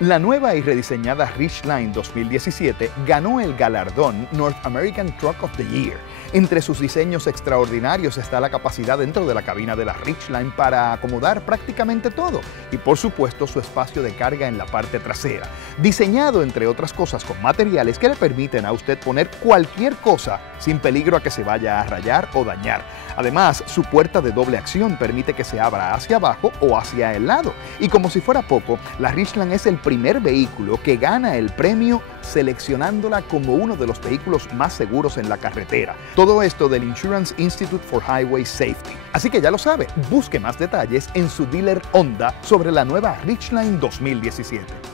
La nueva y rediseñada Ridgeline 2017 ganó el galardón North American Truck of the Year. Entre sus diseños extraordinarios está la capacidad dentro de la cabina de la Ridgeline para acomodar prácticamente todo y por supuesto su espacio de carga en la parte trasera, diseñado entre otras cosas con materiales que le permiten a usted poner cualquier cosa sin peligro a que se vaya a rayar o dañar. Además, su puerta de doble acción permite que se abra hacia abajo o hacia el lado. Y como si fuera poco, la Ridgeline es el primer vehículo que gana el premio seleccionándola como uno de los vehículos más seguros en la carretera. Todo esto del Insurance Institute for Highway Safety. Así que ya lo sabe, busque más detalles en su dealer Honda sobre la nueva Ridgeline 2017.